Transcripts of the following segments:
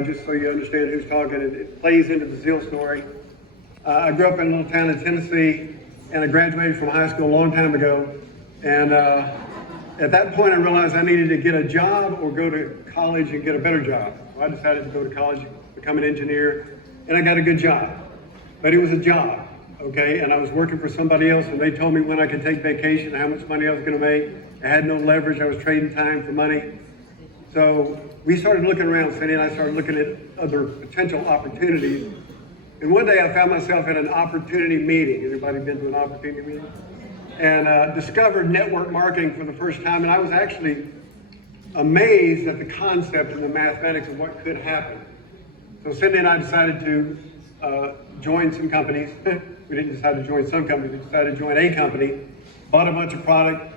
just so you understand who's talking. It plays into the zeal story. I grew up in a little town in Tennessee, and I graduated from high school a long time ago. And at that point, I realized I needed to get a job or go to college and get a better job. So I decided to go to college, become an engineer, and I got a good job. But it was a job, okay? And I was working for somebody else, and they told me when I could take vacation and how much money I was going to make. I had no leverage. I was trading time for money. So we started looking around, Cindy and I started looking at other potential opportunities. And one day I found myself at an opportunity meeting. Anybody been to an opportunity meeting? And discovered network marketing for the first time. And I was actually amazed at the concept and the mathematics of what could happen. So Cindy and I decided to join some companies. We didn't decide to join some companies, we decided to join a company, bought a bunch of product,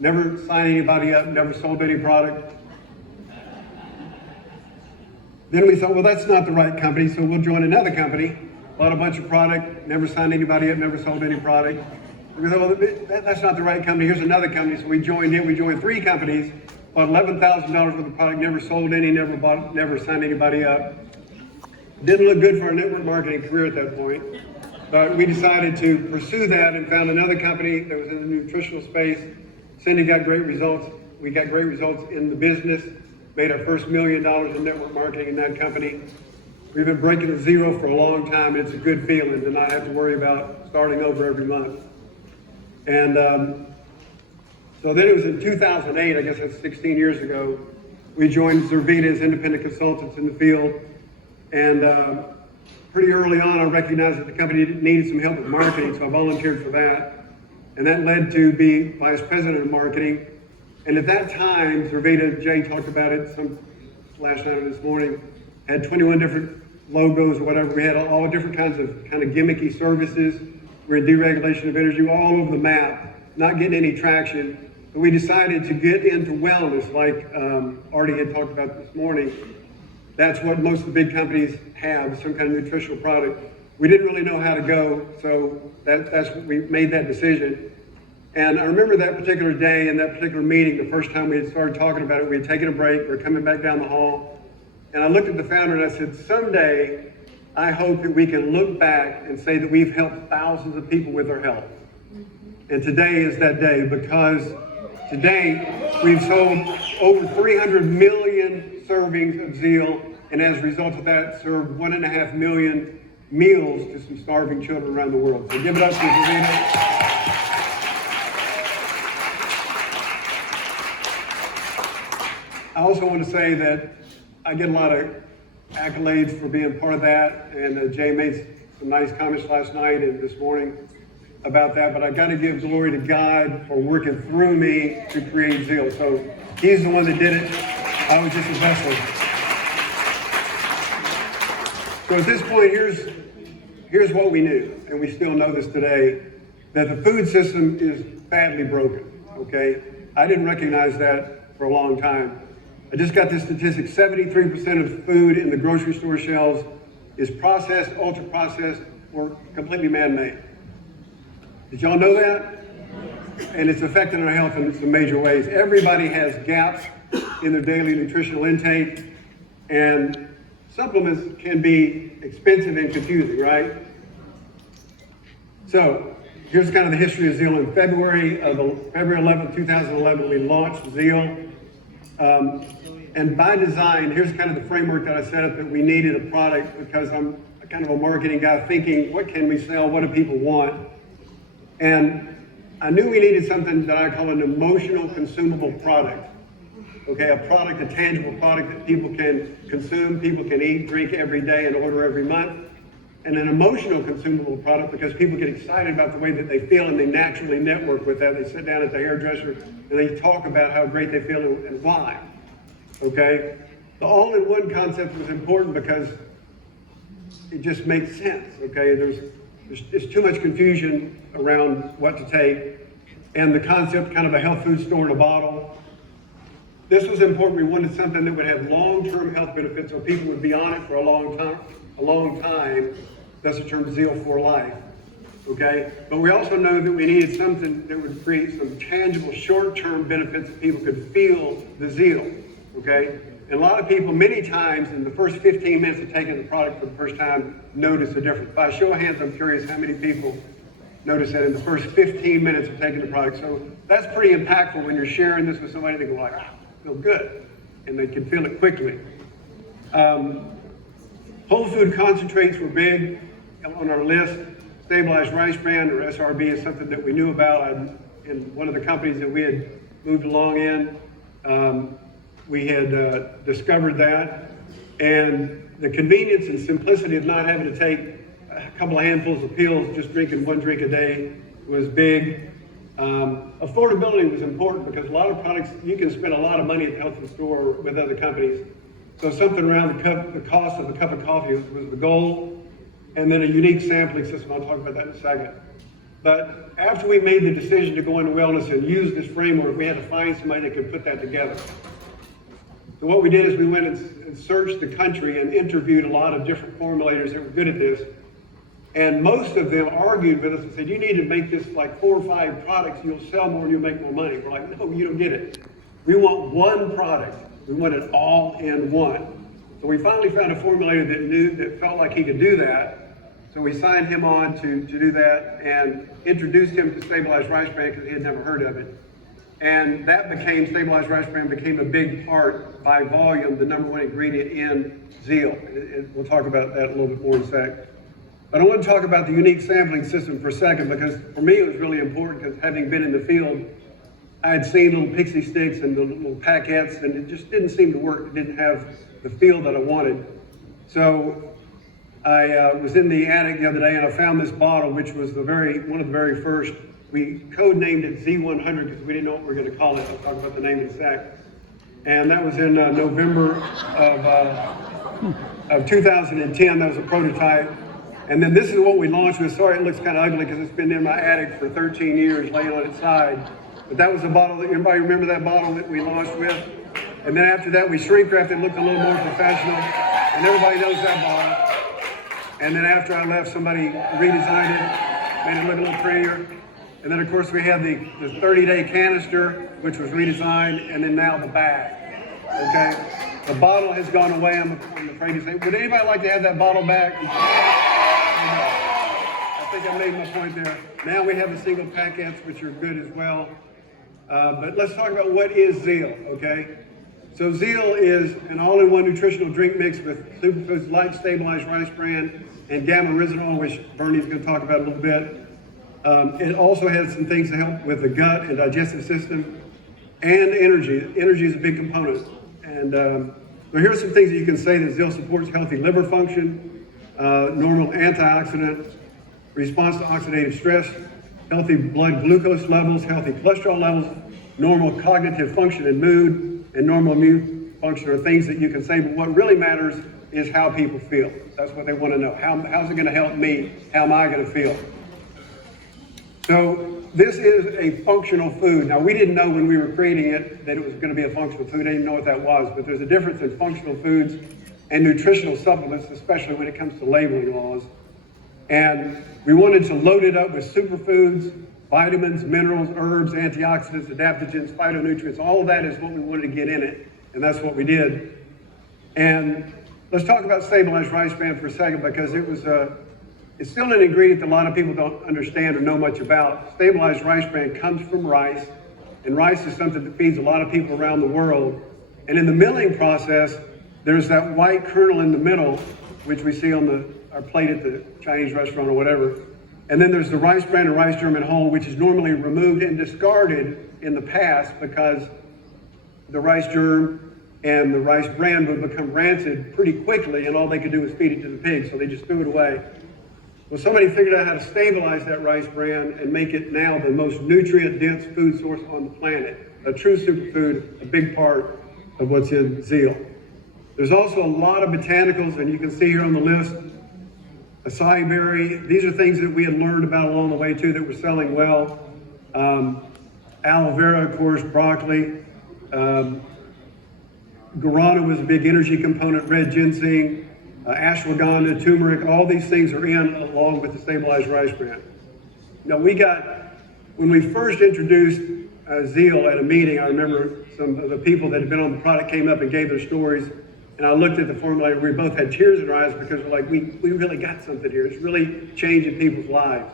never signed anybody up, never sold any product. Then we thought, well, that's not the right company, so we'll join another company, bought a bunch of product, never signed anybody up, never sold any product. We thought, well, that's not the right company, here's another company, so we joined 3 companies, bought $11,000 worth of product, never sold any, never signed anybody up. Didn't look good for our network marketing career at that point, but we decided to pursue that and found another company that was in the nutritional space. Cindy got great results. We got great results in the business, made our first $1 million in network marketing in that company. We've been breaking the zero for a long time, and it's a good feeling to not have to worry about starting over every month. And so then it was in 2008, I guess that's 16 years ago, we joined Zervita as independent consultants in the field. And pretty early on, I recognized that the company needed some help with marketing, so I volunteered for that. And that led to be vice president of marketing. And at that time, Zervita, Jay talked about it some last night or this morning, had 21 different logos or whatever. We had all different kinds of gimmicky services. We're in deregulation of energy, all over the map, not getting any traction. But we decided to get into wellness, like Artie had talked about this morning. That's what most of the big companies have, some kind of nutritional product. We didn't really know how to go, so that's what we made that decision. And I remember that particular day and that particular meeting, the first time we had started talking about it, we had taken a break, we were coming back down the hall, and I looked at the founder and I said, someday, I hope that we can look back and say that we've helped thousands of people with their health. And today is that day, because today we've sold over 300 million servings of zeal, and as a result of that, served 1.5 million meals to some starving children around the world. So give it up to Zervita. I also want to say that I get a lot of accolades for being part of that, and Jay made some nice comments last night and this morning about that, but I got to give glory to God for working through me to create zeal. So he's the one that did it. I was just a vessel. So at this point, here's what we knew, and we still know this today, that the food system is badly broken, okay? I didn't recognize that for a long time. I just got this statistic, 73% of food in the grocery store shelves is processed, ultra-processed, or completely man-made. Did y'all know that? And it's affecting our health in some major ways. Everybody has gaps in their daily nutritional intake, and supplements can be expensive and confusing, right? So here's kind of the history of zeal. In February 11, 2011, we launched zeal. And by design, here's kind of the framework that I set up, that we needed a product because I'm kind of a marketing guy thinking, what can we sell? What do people want? And I knew we needed something that I call an emotional consumable product. Okay, a product, a tangible product that people can consume, people can eat, drink every day and order every month. And an emotional consumable product because people get excited about the way that they feel and they naturally network with that. They sit down at the hairdresser and they talk about how great they feel and why. Okay? The all-in-one concept was important because it just makes sense. Okay? There's too much confusion around what to take. And the concept, kind of a health food store in a bottle. This was important. We wanted something that would have long-term health benefits so people would be on it for a long time. That's the term zeal for life. Okay? But we also know that we needed something that would create some tangible short-term benefits that people could feel the zeal. Okay? And a lot of people, many times, in the first 15 minutes of taking the product for the first time, notice a difference. By show of hands, I'm curious how many people notice that in the first 15 minutes of taking the product. So that's pretty impactful when you're sharing this with somebody. They go like, I feel good, and they can feel it quickly. Whole food concentrates were big on our list. Stabilized rice bran, or SRB, is something that we knew about in one of the companies that we had moved along in. We had discovered that, and the convenience and simplicity of not having to take a couple of handfuls of pills, just drinking one drink a day, was big. Affordability was important because a lot of products, you can spend a lot of money at the health food store with other companies. So something around the cost of a cup of coffee was the goal, and then a unique sampling system. I'll talk about that in a second. But after we made the decision to go into wellness and use this framework, we had to find somebody that could put that together. So what we did is we went and searched the country and interviewed a lot of different formulators that were good at this. And most of them argued with us and said, you need to make this like 4 or 5 products, you'll sell more and you'll make more money. We're like, no, you don't get it. We want one product. We want it all in one. So we finally found a formulator that felt like he could do that. So we signed him on to do that and introduced him to stabilized rice bran because he had never heard of it. And that stabilized rice bran became a big part, by volume, the #1 ingredient in Zeal. We'll talk about that a little bit more in a sec. But I want to talk about the unique sampling system for a second, because for me it was really important, because having been in the field, I had seen little pixie sticks and the little paquettes, and it just didn't seem to work. It didn't have the feel that I wanted. So I was in the attic the other day and I found this bottle, which was one of the very first. We code-named it Z100 because we didn't know what we were going to call it. I'll talk about the name in a sec. And that was in November of 2010. That was a prototype. And then this is what we launched with. Sorry, it looks kind of ugly because it's been in my attic for 13 years, laying on its side. But that was the bottle. Anybody remember that bottle that we launched with? And then after that, we shrink wrapped it, looked a little more professional. And everybody knows that bottle. And then after I left, somebody redesigned it, made it look a little prettier. And then of course we had the 30-day canister, which was redesigned, and then now the bag, okay? The bottle has gone away, I'm afraid to say. Would anybody like to have that bottle back? I think I made my point there. Now we have the single packets, which are good as well. But let's talk about what is Zeal, okay? So Zeal is an all-in-one nutritional drink mix with superfoods like stabilized rice bran and gamma-resinol, which Bernie's going to talk about a little bit. It also has some things to help with the gut and digestive system and energy. Energy is a big component. And so here's some things that you can say that Zeal supports: healthy liver function, normal antioxidant, response to oxidative stress, healthy blood glucose levels, healthy cholesterol levels, normal cognitive function and mood, and normal immune function are things that you can say, but what really matters is how people feel. That's what they want to know. How's it going to help me? How am I going to feel? So this is a functional food. Now, we didn't know when we were creating it that it was going to be a functional food. I didn't know what that was, but there's a difference in functional foods and nutritional supplements, especially when it comes to labeling laws. And we wanted to load it up with superfoods, vitamins, minerals, herbs, antioxidants, adaptogens, phytonutrients. All of that is what we wanted to get in it, and that's what we did. And let's talk about stabilized rice bran for a second, because it's still an ingredient that a lot of people don't understand or know much about. Stabilized rice bran comes from rice, and rice is something that feeds a lot of people around the world. And in the milling process, there's that white kernel in the middle, which we see on our plate at the Chinese restaurant or whatever. And then there's the rice bran and rice germ whole, which is normally removed and discarded in the past because the rice germ and the rice bran would become rancid pretty quickly, and all they could do was feed it to the pigs, so they just threw it away. Well, somebody figured out how to stabilize that rice bran and make it now the most nutrient-dense food source on the planet. A true superfood, a big part of what's in Zeal. There's also a lot of botanicals, and you can see here on the list, acai berry. These are things that we had learned about along the way too that were selling well. Aloe vera, of course, broccoli. Guarana was a big energy component, red ginseng, ashwagandha, turmeric, all these things are in along with the stabilized rice bran. Now when we first introduced zeal at a meeting. I remember some of the people that had been on the product came up and gave their stories. And I looked at the formulator. We both had tears in our eyes because we're like, we really got something here. It's really changing people's lives.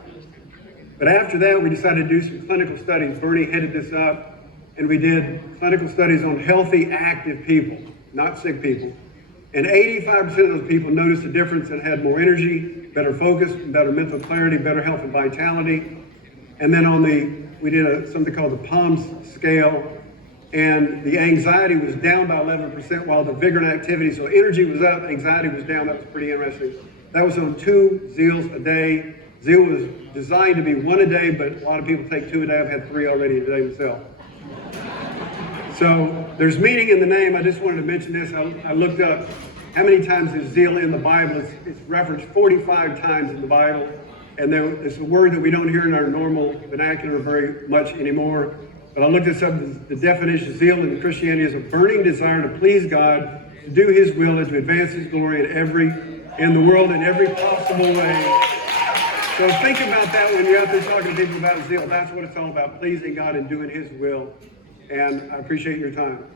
But after that, we decided to do some clinical studies. Bernie headed this up, and we did clinical studies on healthy, active people, not sick people. And 85% of those people noticed a difference and had more energy, better focus, better mental clarity, better health and vitality. And then we did something called the POMS scale, and the anxiety was down by 11% while the vigor and activity, so energy was up, anxiety was down. That was pretty interesting. That was on 2 Zeals a day. Zeal was designed to be 1 a day, but a lot of people take 2 a day. I've had 3 already a day myself. So there's meaning in the name. I just wanted to mention this. I looked up how many times is zeal in the Bible. It's referenced 45 times in the Bible, and it's a word that we don't hear in our normal vernacular very much anymore. But I looked this up. The definition of zeal in Christianity is a burning desire to please God, to do His will, and to advance His glory in the world in every possible way. So think about that when you're out there talking to people about zeal. That's what it's all about, pleasing God and doing His will. And I appreciate your time.